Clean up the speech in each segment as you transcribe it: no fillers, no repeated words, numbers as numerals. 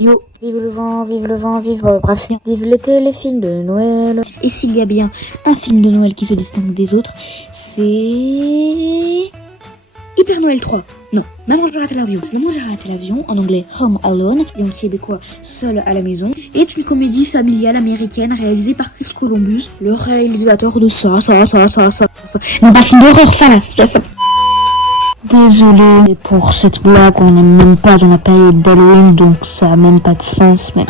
Yo, vive le vent, bref, vive les téléfilms de Noël. Et s'il y a bien un film de Noël qui se distingue des autres, c'est Hyper Noël 3. Non, Maman j'ai raté l'avion. Maman j'ai raté l'avion, en anglais Home Alone, et en québécois Seul à la maison, est une comédie familiale américaine réalisée par Chris Columbus, le réalisateur de ça. Non, pas film d'horreur, ça. Désolé pour cette blague, on n'est même pas dans la période d'Halloween, donc ça a même pas de sens, mais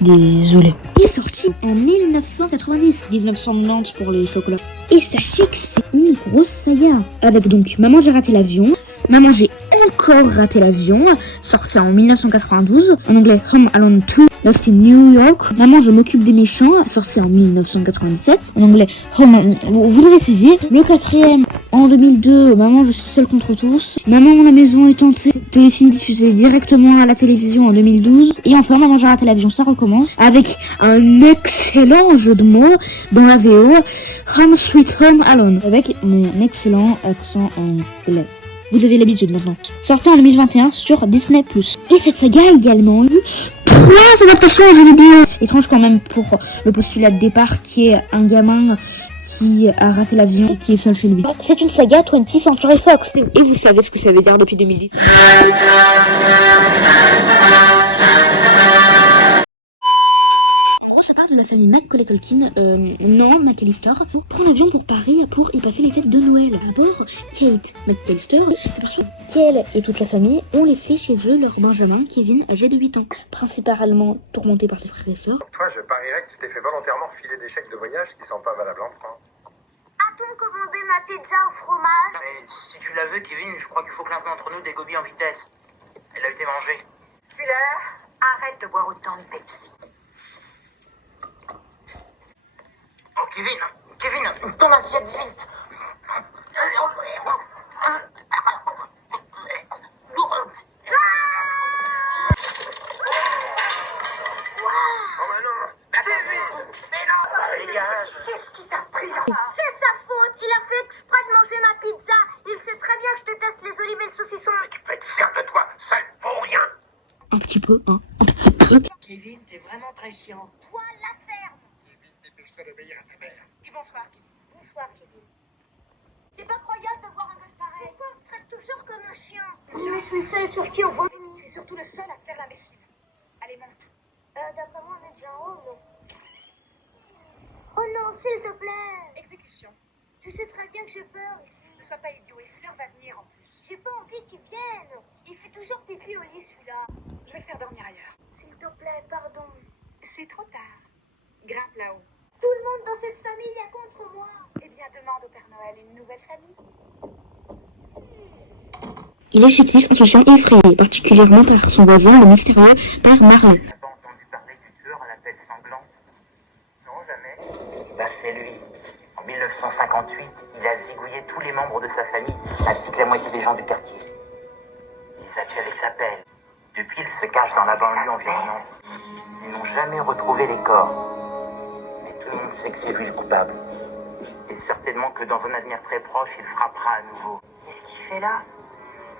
désolé. Il est sorti en 1990, 1990 pour les chocolats. Et sachez que c'est une grosse saga. Avec donc Maman j'ai raté l'avion, Maman j'ai encore raté l'avion, sorti en 1992, en anglais Home Alone 2, Lost in New York, Maman je m'occupe des méchants, sorti en 1997, en anglais Home... Vous avez saisi. Le quatrième, en 2002, Maman je suis seule contre tous, Maman la maison est hantée, téléfilm diffusé directement à la télévision en 2012, et enfin Maman j'ai raté l'avion, ça recommence, avec un excellent jeu de mots dans la VO, Home Sweet Home Alone, avec mon excellent accent anglais. Vous avez l'habitude maintenant. Sorti en 2021 sur Disney+. Et cette saga a également eu 3 adaptations aux jeux vidéo. Étrange quand même pour le postulat de départ qui est un gamin qui a raté l'avion et qui est seul chez lui. C'est une saga 20th Century Fox. Et vous savez ce que ça veut dire depuis 2010. Ça part de la famille Macaulay Culkin, non, McAllister, pour prendre l'avion pour Paris pour y passer les fêtes de Noël. D'abord, Kate McAllister s'aperçoit qu'elle et toute la famille ont laissé chez eux leur Benjamin, Kevin, âgé de 8 ans, principalement tourmenté par ses frères et sœurs. Toi, je parierais que tu t'es fait volontairement filer des chèques de voyage qui sont pas valables en France. A-t-on commandé ma pizza au fromage? Mais si tu la veux, Kevin, je crois qu'il faut clinquer entre nous des gobies en vitesse. Elle a été mangée. Fuller, arrête de boire autant de Pepsi. Oh, Kevin, ton assiette vite. Oh bah non. Dégage. Qu'est-ce qui t'a pris? C'est sa faute. Il a fait exprès de manger ma pizza. Il sait très bien que je déteste les olives et le saucisson. Tu peux être fier de toi, ça ne vaut rien. Un petit peu. Kevin, t'es vraiment très chiant. Toi, la ferme. Dépêche-toi d'obéir à ta mère. Dis bonsoir, Kevin. Bonsoir, Kevin. C'est pas croyable de voir un gosse pareil. Pourquoi on me traite toujours comme un chien? Je suis le seul sur qui on voit. Tu es surtout le seul à faire l'imbécile. Allez, monte. D'après moi, on est déjà en haut, non? Oh non, s'il te plaît. Exécution. Tu sais très bien que j'ai peur ici. Ne sois pas idiot et Fuller va venir en plus. J'ai pas envie qu'il vienne. Il fait toujours pipi au lit, celui-là. Je vais le faire dormir ailleurs. S'il te plaît, pardon. C'est trop tard. Grimpe là-haut. Tout le monde dans cette famille est contre moi. Eh bien, demande au Père Noël une nouvelle famille. Il est chétif, insouciant et effrayé, particulièrement par son voisin, le mystérieux par Marlin. T'as pas entendu parler du tueur à la tête sanglante? Non, jamais. Bah, c'est lui. En 1958, il a zigouillé tous les membres de sa famille, ainsi que la moitié des gens du quartier. Isachel s'appelle. Depuis, il se cache dans la banlieue environnante. Ils n'ont jamais retrouvé les corps. Mais tout le monde sait que c'est lui le coupable. Et certainement que dans un avenir très proche, il frappera à nouveau. Qu'est-ce qu'il fait là?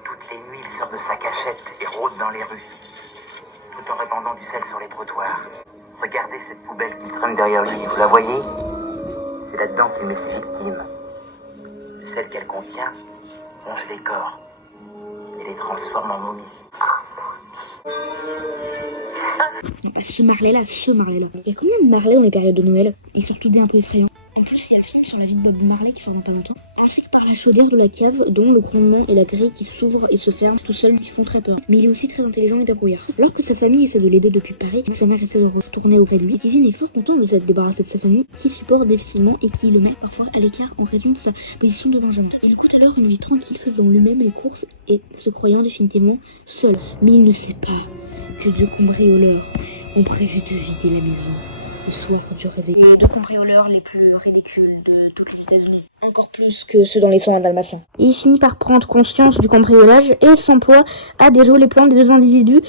Toutes les nuits, il sort de sa cachette et rôde dans les rues, tout en répandant du sel sur les trottoirs. Regardez cette poubelle qu'il traîne derrière lui, vous la voyez? C'est là-dedans qu'il met ses victimes. Le sel qu'elle contient ronge les corps et les transforme en momies. Ce Marley-là. Il y a combien de Marley dans les périodes de Noël? Ils sont tous des un peu effrayants. En plus, il y a un film sur la vie de Bob Marley qui sort dans pas longtemps. Ainsi que par la chaudière de la cave, dont le grondement et la grille qui s'ouvre et se ferme tout seul lui font très peur. Mais il est aussi très intelligent et débrouillard. Alors que sa famille essaie de l'aider depuis Paris, sa mère essaie de retourner auprès de lui. Kevin est fort content de s'être débarrassé de sa famille, qui supporte difficilement et qui le met parfois à l'écart en raison de sa position de Benjamin. Il goûte alors une vie tranquille faisant lui-même les courses et se croyant définitivement seul. Mais il ne sait pas que deux cambrioleurs ont prévu de vider la maison le soir du réveil. Les deux cambrioleurs les plus ridicules de toutes les États-Unis. Encore plus que ceux dans les 101 Dalmatiens. Il finit par prendre conscience du cambriolage et s'emploie à déjouer les plans des deux individus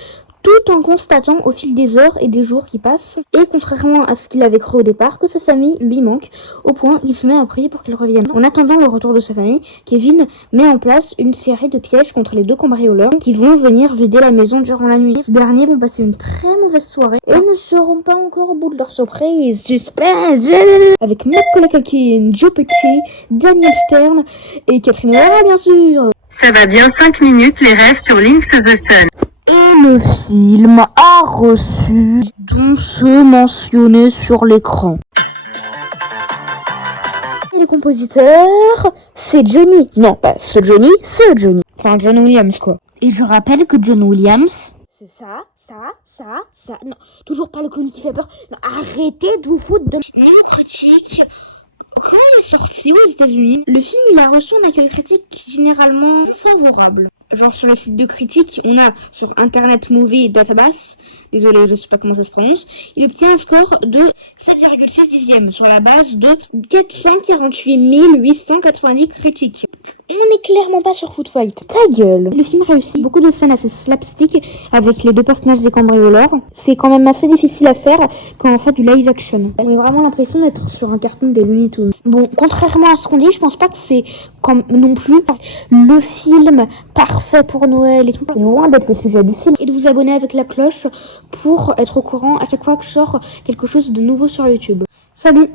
tout en constatant au fil des heures et des jours qui passent, et contrairement à ce qu'il avait cru au départ, que sa famille lui manque, au point qu'il se met à prier pour qu'il revienne. En attendant le retour de sa famille, Kevin met en place une série de pièges contre les deux cambrioleurs qui vont venir vider la maison durant la nuit. Ces derniers vont passer une très mauvaise soirée et ne seront pas encore au bout de leur surprise. Suspense avec Macaulay Culkin, Joe Pesci, Daniel Stern et Catherine O'Hara bien sûr. Ça va bien 5 minutes, les rêves sur Links the Sun. Et le film a reçu dont ceux mentionnés sur l'écran. Et le compositeur, c'est Johnny. Non, pas ce Johnny, c'est Johnny. Enfin, John Williams, quoi. Et je rappelle que John Williams, c'est ça. Non, toujours pas le clown qui fait peur. Non, arrêtez de vous foutre de... Niveau critique, quand il est sorti aux États-Unis, le film il a reçu un accueil critique généralement favorable. Genre sur le site de critique, on a sur Internet Movie Database, désolé je sais pas comment ça se prononce, il obtient un score de 7,6 dixièmes sur la base de 448 890 critiques. On n'est clairement pas sur Food Fight. Ta gueule. Le film réussit beaucoup de scènes assez slapstick avec les deux personnages des cambrioleurs. C'est quand même assez difficile à faire quand on fait du live action. On a vraiment l'impression d'être sur un cartoon des Looney Tunes. Bon, contrairement à ce qu'on dit, je pense pas que c'est comme non plus le film parfait pour Noël et tout. C'est loin d'être le sujet du film. Et de vous abonner avec la cloche pour être au courant à chaque fois que je sors quelque chose de nouveau sur YouTube. Salut!